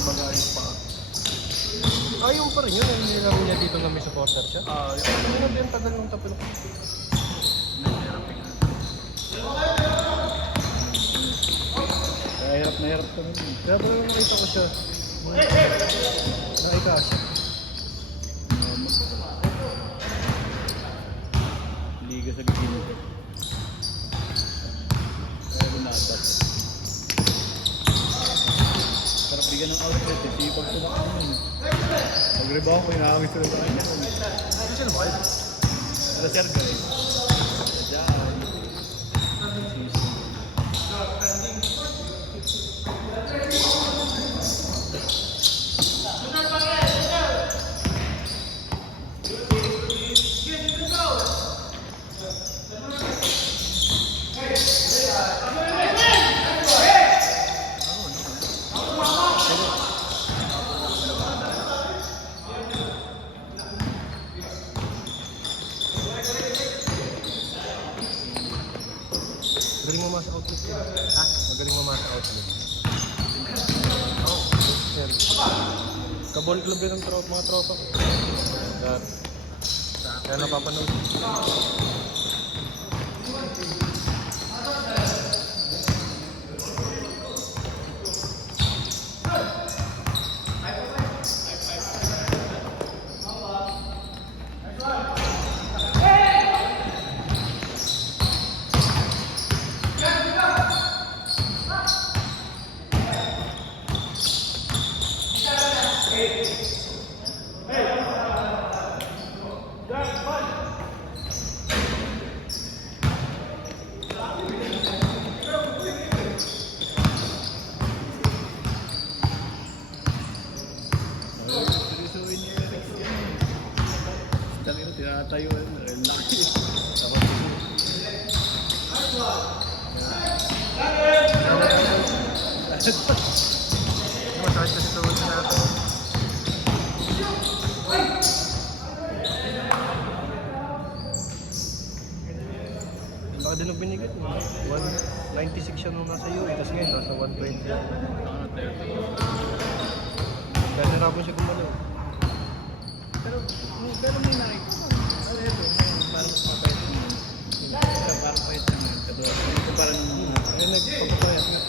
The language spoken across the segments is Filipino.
Mag-ayos pa. Ayaw pa rin yun. Hindi namin niya dito na may supporter siya. Yung Ano din tagal ng tapilok? kaya hirap na hirap kami. Kaya pala nung nakita ko siya. Nakita siya. Liga sa gilid. Kaya binatas. Sarap bigyan ng outlet. Sipag ko na kami. Pag-rebound ko, inaawit ko na kanya. Sino ba? Ala Sergio eh. Diyan. Magaling mo sa outlet yun. Ha? Magaling mo sa outlet. Oo. Yan. Kabol club yun ang mga tropa ko. Kaya napapanood. Tinatayo ang laki. Masakit kasi ito sa natin. Baka din ang binigit mo. 196 siya nung nasa UE, tapos ngayon nasa 120. Kaya narapan siya gumalaw. Pero may nakikita. Ano ito? Parang papayat naman. Parang papayat naman. Ito parang Ayun, nagpapapayat nga.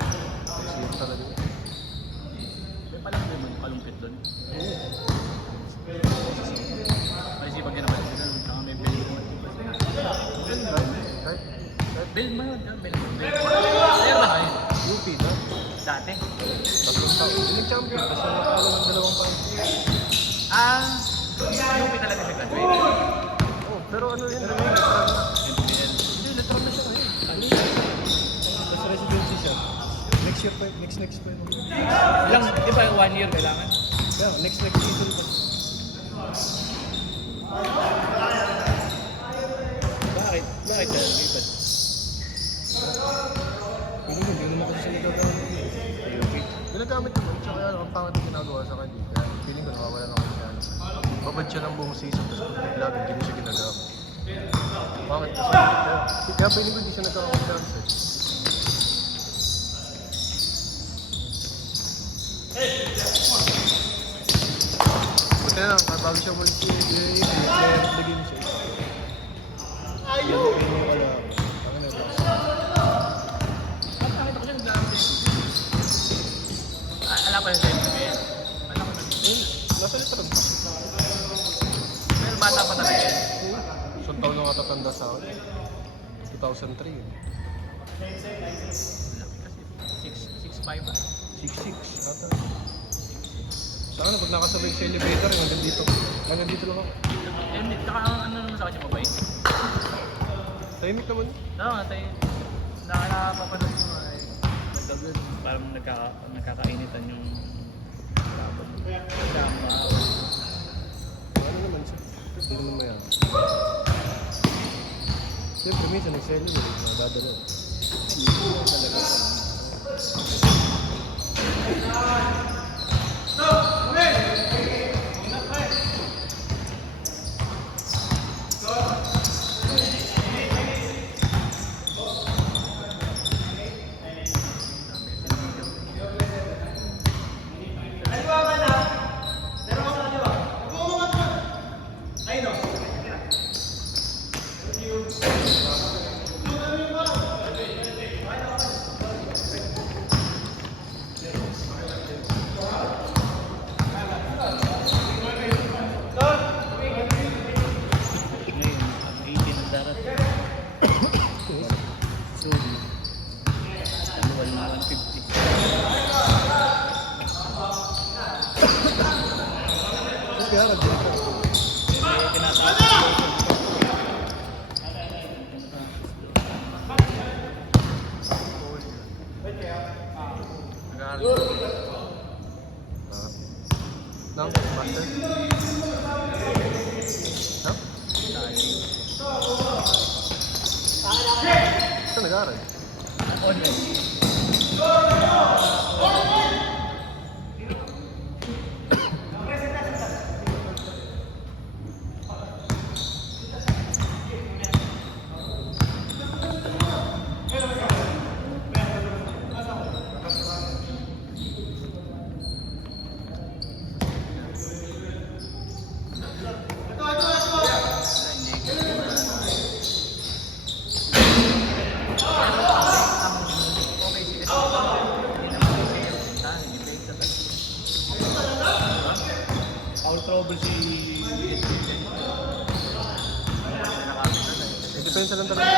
Siya talaga. May palang doon, palumpit doon. May sipag ka naman doon, saka may bell mo. Kahit Bell mo yun, bell mo. Player ba kayo? UP na. Dati? Tatlong taon. Hindi champion kasi nakakalo ng 2 points. Yung talaga siya graduate. Oh, pero ano yun? Ano yun? Letran na. NPL. Hindi, letran na siya ngayon. Tapos residency siya. Next year pa, next pa yun. Ilang, di ba 1 year kailangan? Yeah, next season pa. Bakit? Bakit siya lipat? Hindi naman kasi siya nagagawa ng ginagamit naman, tsaka kaya ang pangat na ginagawa sa kanya. Kaya feeling ko nakawala ng confiance. Babad siya ng buong season, tapos bigla, hindi na siya ginagamit. Bakit kasi? Kaya feeling ko hindi siya nagkakakonfiance eh. Buti na lang, bago siya umalis si player of the game siya. Ayun! Nakita ko siya naglaro din. Alam pa yun sa NPL. Alam ko na. Nasa litron. Pero bata pa talaga yan. Isang taon na nga tatanda sa akin. 2003 yun. Kasi 6'5" ba? 6'6 ata. Saan pag nakasabay sa elevator, hanggang dito. Hanggang dito lang ako. Hindi, tsaka ano naman sa kanya mabait. Tahimik naman. Oo, tayo. Nakapapanood ko ay nagkagod. Parang nagkakainitan yung kapag. Kasama. Ano naman siya? Hindi naman mayan. Siyempre, minsan nag-celebrate, nadadala. Hindi ko talaga. Kaya nag-dito. Nang master? Ha? Saan nag-aaral? Trouble si Depensa lang talaga.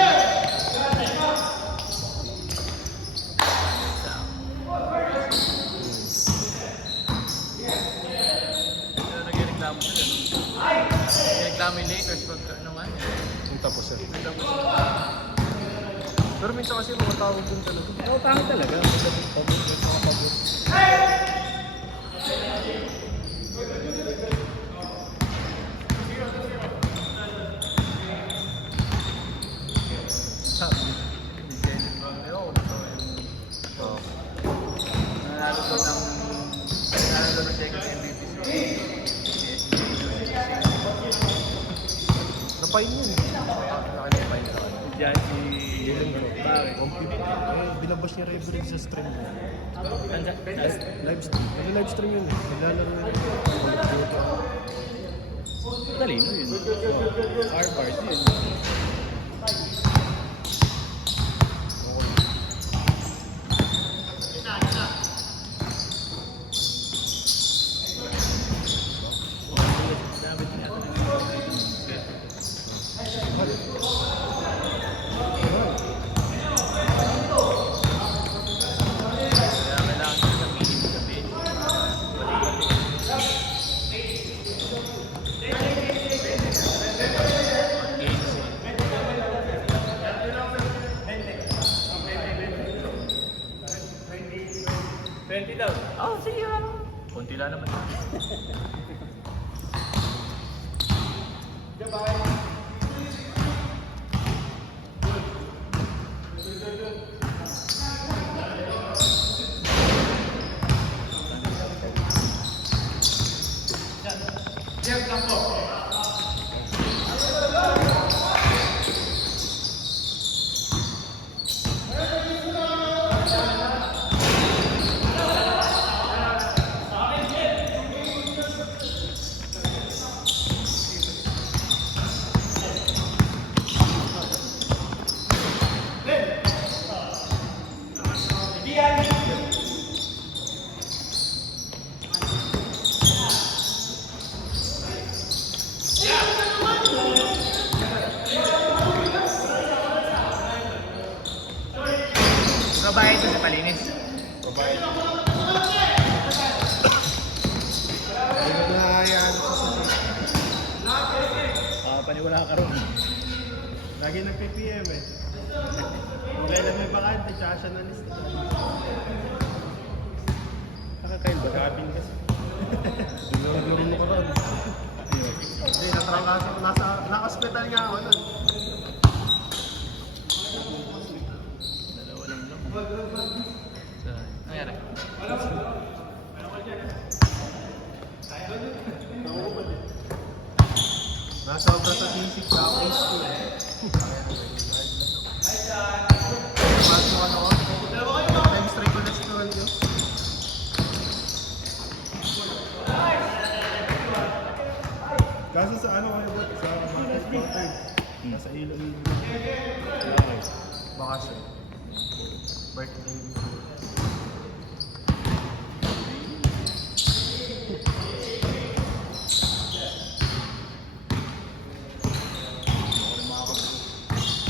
nagreklamo sila. Nagreklamo yung Lakers pag ano man. Yung tapos eh. Pero minsan kasi mga tawag dun talaga. Oo, pangit talaga. Pagod, mga pagod. Sabi, hindi Jalen Brown. Ewan ko na to yung... Oo. Nanalo doon ng second MVP Napain yun. Nakapain ka. Diyan si... Jalen Brown. Bakit? Binabas niya referee sa stream. Live Live stream. Live stream yun eh. Naglalaro yun. Talino yun. Harvard yun. 20 daw. Oh, sige lang. Kunti lang naman. Babae ito sa palinis. Babae. Hindi ko nahahayaan ko sa Paniwala ka ron. Lagi nag-PPM eh. Kung kailan may bakante, tsaka siya na list. Nakakail ba? Gabing kasi. Naglaro mo ka ron. Hindi, natrangkaso. Naka-hospital nga ako nun. Dalawa lang lang. Nangyari? Nasobra sa T6 sa face ko eh. Pasok ano ko? Times cholesterol yun. Kaso sa ano kayo ba? Sa market quarter. Nasa Iloilo. Baka siya. Birthday.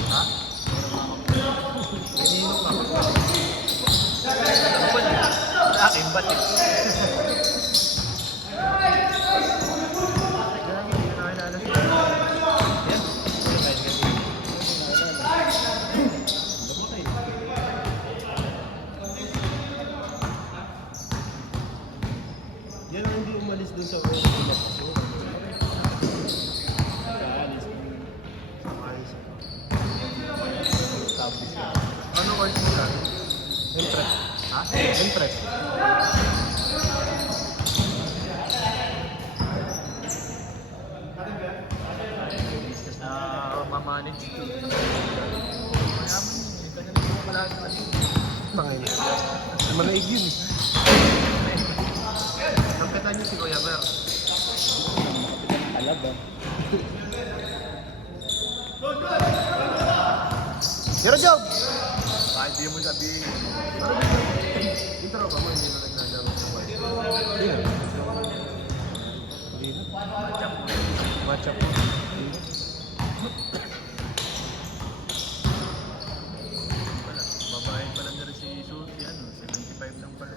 Ha? Iniinom ka. Ako na. Sa akin, ba't eh? Kaya hindi ko nakilala siya. Yan ang hindi umalis dun sa oras na paso. Kaalis ko. Ayos. Sabis ka. Ano course mo lang? Interest. Ha? Interest. Business na mamanage ito. Mayaman yun. Ito na naman palagi kasi. Tangay. Manaig yun eh. Nampitan niyo si Kuya Ber. Alaga. Zero job! Kahit di mo sabihin. Intro ba mo? Hindi na naglalaro sa wife. Hindi na. Hindi na. Match up mo. Babae pala na rin si Suti. Ano? 75 lang pala.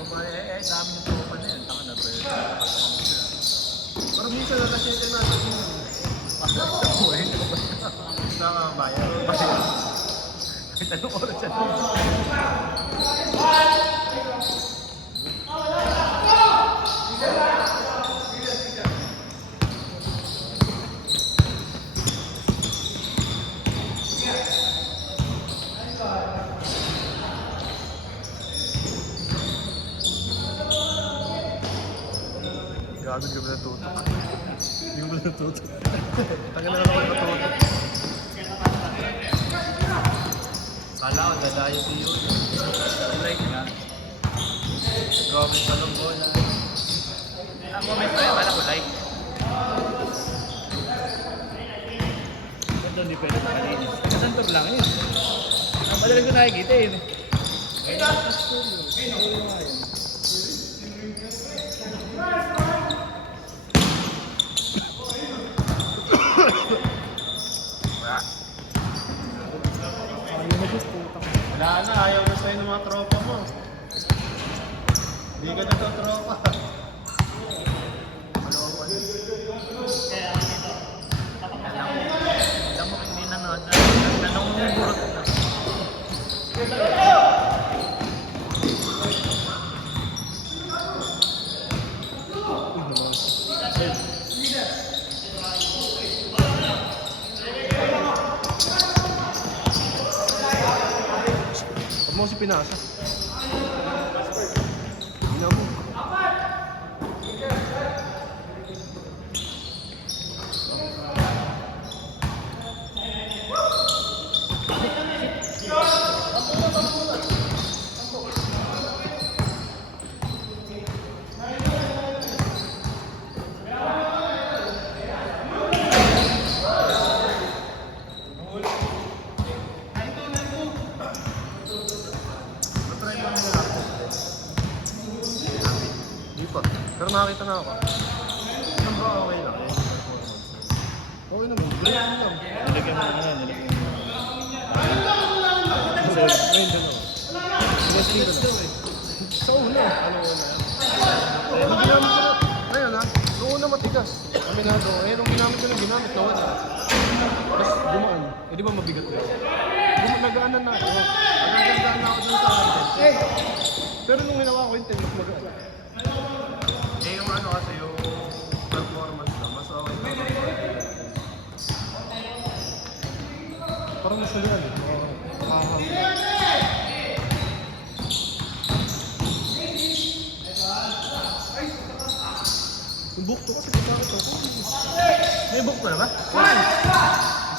Babae, dami ng tropa na yan. Taka na, pero Parang minsan na kasi ito natin yun. Nakabayan. kahit anong oras yan. Gago, di ka ba natutok? Di ka ba natutok? Tagal na lang ako natutok. Kala ko, dadayo si Yun. Like na. Comment sa lang bola. Ah, comment pa yun, kala ko like. Ito hindi pwede palinis. Kasantog lang yun. Ang madaling ko nakikita yun. Wala na, ayaw na sa'yo ng mga tropa mo. Hindi ka na to tropa. Alam mo, hindi na nanong burot na. mo si Pinasa. Ina mo. Matry mo nila ako. Di pa. Pero nakakita na ako. Ano ba okay lang? Okay naman. Ganyan lang. Nilagyan mo na, nilagyan mo. So, ngayon dyan ako. Wrestling ko na. Sa una. Ano una? Nung ginamit ko na. Ngayon ha. Nung una matigas. Aminado. Eh, nung ginamit ko na ginamit na wala. Tapos dumaan. Eh, di ba mabigat ko? Nagaanan na ako. Nagagandaan na ako dun sa akin. Pero nung ginawa ko yung 10, mas magaan. Eh, yung ano kasi yung performance na, mas okay na. Parang nasulian eh. Yung book to kasi bakit ako? May book na ba?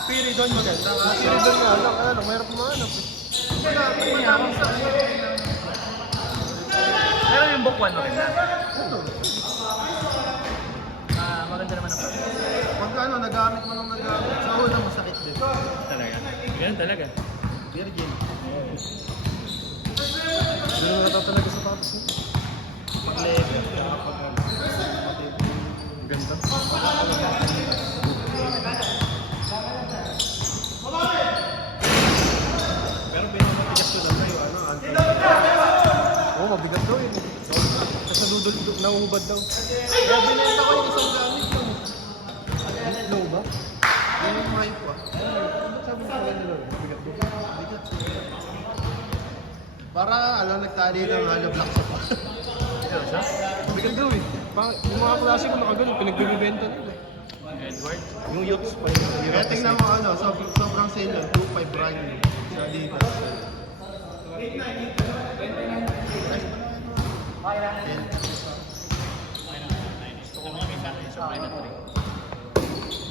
Spiridon maganda. Spiridon nga lang, kaya lang, mayroon kumahanap eh. Wala, madami sa ano. Pero yung book 1 maganda. Ano? Maganda naman ang Pag ano, nagamit mo nang nagamit, sa una masakit din. Talaga. Ganun talaga. Virgin. Hindi naman natatalaga sa tapos mo. Pag-level. Ang ganda. Pero pinamatigas ko lang tayo, ano, Oo, mabigat daw yun. Kasi nadudol, nauubad daw. Kaya binenta ko yung isang gamit lang. Low ba? Yun yung hype pa. Ba't sabi mo sa akin nila? Mabigat daw. Mabigat. Para, alam, nagtali ng hollow block sa pa. Pero siya? Mabigat daw eh. Yung mga klase ko nakagano, pinagbibenta nila. Edward? Yung yachts pa yun. Kaya tingnan mo ano, sobrang sale yun. 2.5 brand new. Sa Adidas.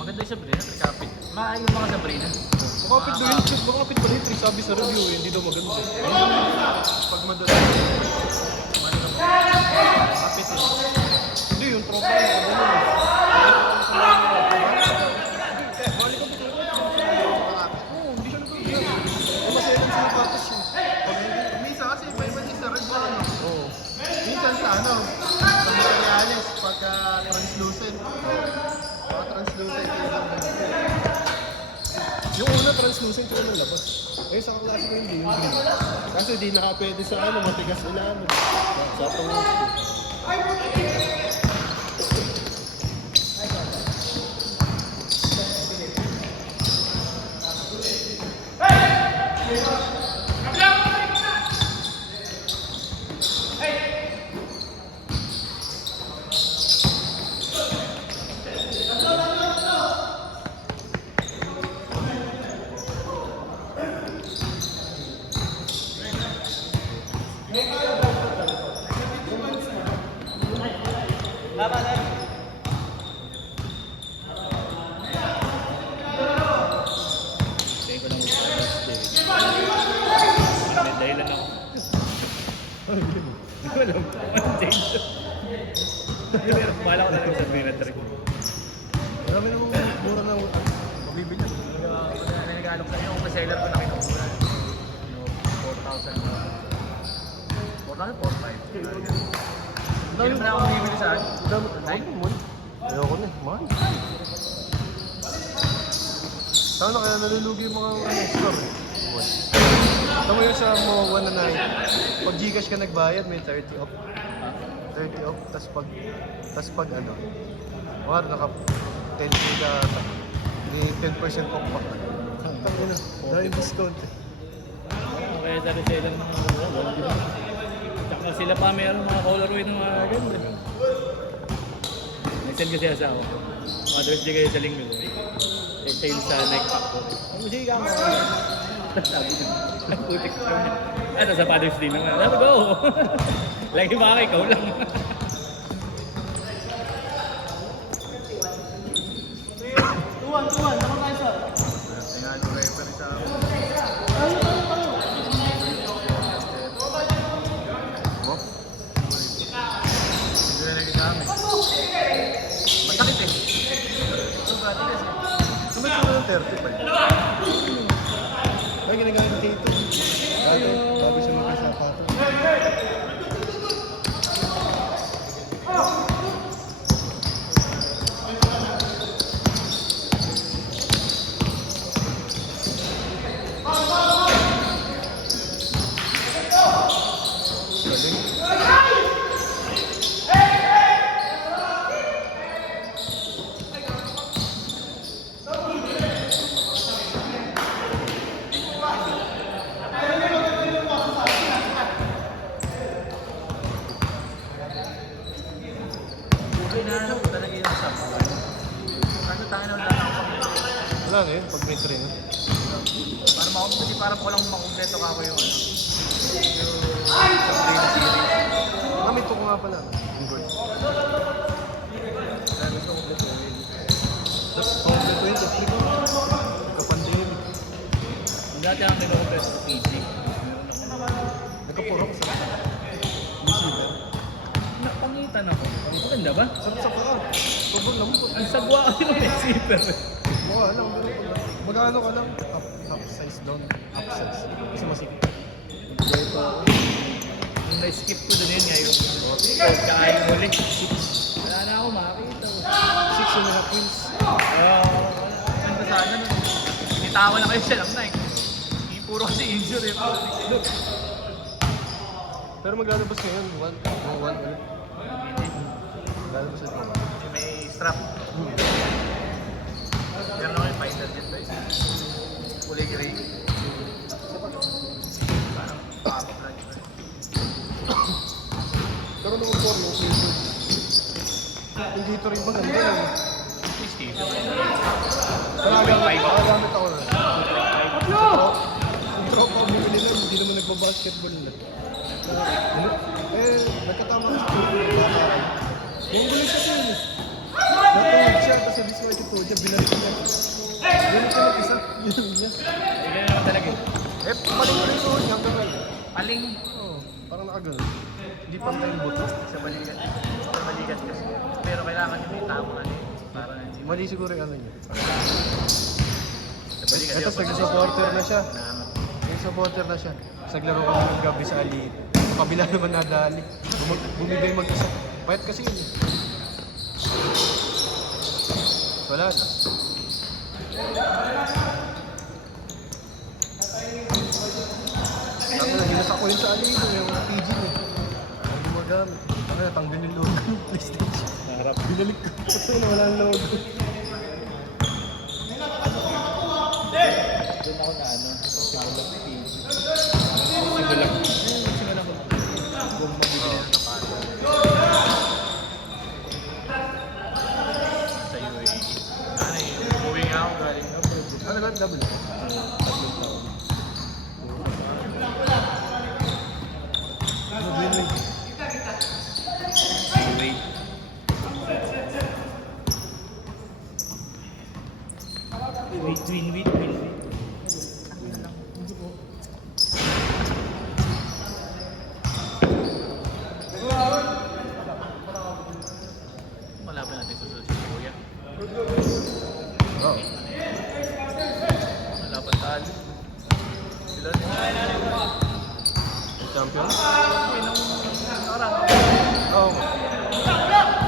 Maganda yung Sabrina, trikapit. Maayos yung mga Sabrina. Makapit daw yun. Makapit pala yun. Sabi sa review eh, hindi daw maganda. Pag madali. Kapit eh. Hindi, yung tropa ko maganda yun. Oo, hindi siya nagpapagyan. Maselan sa patas yun. Minsan kasi iba-iba din sa red ba ano? Oo. Minsan sa ano, sa materials, pagka translucent. Pagka translucent yun. Yung una translucent yung unang labas. Eh sa kaklase ko hindi yung green. Kasi di nakapwede sa ano, matigas ilalim. Sa tungkol. Kaya ko lang may dahilan ako. Hindi ko alam kung anong date. Pero bahala ko na lang sa Sabrina Trick. Marami namang mura na mabibigyan. Nanigalok sa inyo, kung seller ko na kinukuha. 4,000 na. 4,000, 4,500. Hindi naman ako bibili sa akin. Dami ko naman. Ayoko na, mahal. Sana kaya nalulugi yung mga store eh. Tama yun sa mga 1 na night. Pag Gcash ka nagbayad, may 30 off. 30 off, tas pag ano, mga naka 10k ka, may 10% off pa. Tangin na, dahil discount eh. Kaya dali sila ng mga wala. Tsaka sila pa mayroong mga colorway ng mga ganda. Nag-send kasi asawa. Mother's Day kayo sa linggo. Sale sa Nike Factory. Ang musika mo. Sabi niya. Putik ka niya. Ano sa Father's Day naman? Let's go! Lagi ba ka, ikaw lang. Tingnan yung referee sa akin. Mo? Hindi na lagi sa amin. Masakit eh. Sobrang tigas eh. Sumit ko ng 35. Ay, ginagamit dito. Dati, bago siya magkasapato. Hinahanap ko talaga yung sabuhay. Kaso tayo na wala akong Wala na yun, pag may train. para makumpleto, para po lang makumpleto ka ko yung ano. Yung sa play series. Gamit ko nga pala. Ingord. Kaya gusto ko kompleto yun. Tapos, kompleto yun, tapos ko. Kapandin. Dati ang nilokopet sa PC. Nagkapurok sa receiver. Napangitan ako. Maganda ba? Sarap sa paa. Sobrang lambot. Ang sagwa ko yung receiver. Oo, alam ko lang. Magkano ka lang? Half size down. Half size. Kasi masikip. Enjoy ko. Yung na-skip ko doon yun nga yung kain ulit. Wala na ako makakita. 6 and a half wheels. Ganda sana nun. Binitawan na kayo siya lang na eh. Puro kasi injury. Pero maglalabas ngayon. 1 ulit. Maglalabas ito. May strap. Meron ako yung fighter jet guys. Kulay gray. Parang pabok lang yun. Pero nung core, yung season. Yung dito rin ba ganda lang? Steve. Nagagamit ako na. Yung tropa ko bumili na, hindi naman nagbabasketball na. Nagkatama ko sa tropa. Yung gulit kasi yun eh. Natulog siya, kasi di siya ito siya, binalik niya. Binalik siya mag-isa, yun niya. Sige naman talaga. Paling ko rin yun, hanggang ngayon. Paling Oo, parang nakagano. Hindi pa tayo buto. sa balikat. Sa balikat kasi. Pero kailangan yung may tama ano eh. Para hindi Mali siguro yung ano niya. sa balikat. Ito, nag-supporter na siya. Nag-supporter na siya. Tapos naglaro kami ng gabi sa Ali. Kabila naman nadali. Bumigay mag-isa. Pahit kasi yun eh. Wala na. Ako na, hinasak ko yun sa Ali. Yung PG eh. Ang gumagamit. Ano, natanggal yung logo ng PlayStation. Harap. Binalik ko. Kasi wala ang logo. Doon ako na ano. Simulang PC. Simulang. Simulang ko. Kung mabibili ng sapato. Sa UAE. Ano eh, moving out galing. Ano ba? Double. Tatlong taon. Ano ba yun? Anyway. Wait. Malapit natin susunod si Kuya. Oo. Malapit tayo. Sila din. Champion? Okay nung nakaraan. Oo.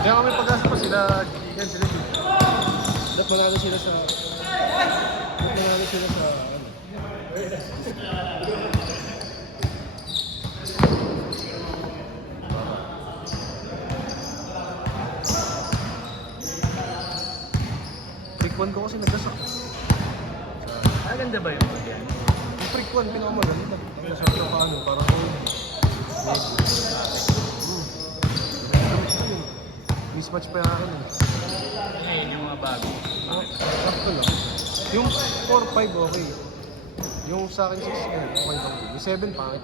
Kaya kami pag-asa pa sila, yan sila dito. Dapat manalo sila sa... Dapat manalo sila sa... Ano? Freak 1 ko kasi nagdasak. Maganda ba yung mga yan? Yung Freak 1, pinakamaganda. Ang nasarap sa paano, parang ko yun. Mismatch pa yung akin eh. Ngayon yung mga bago. Sakto lang. Yung 4-5 okay. Yung sa akin 6, okay lang. Yung 7, pangit.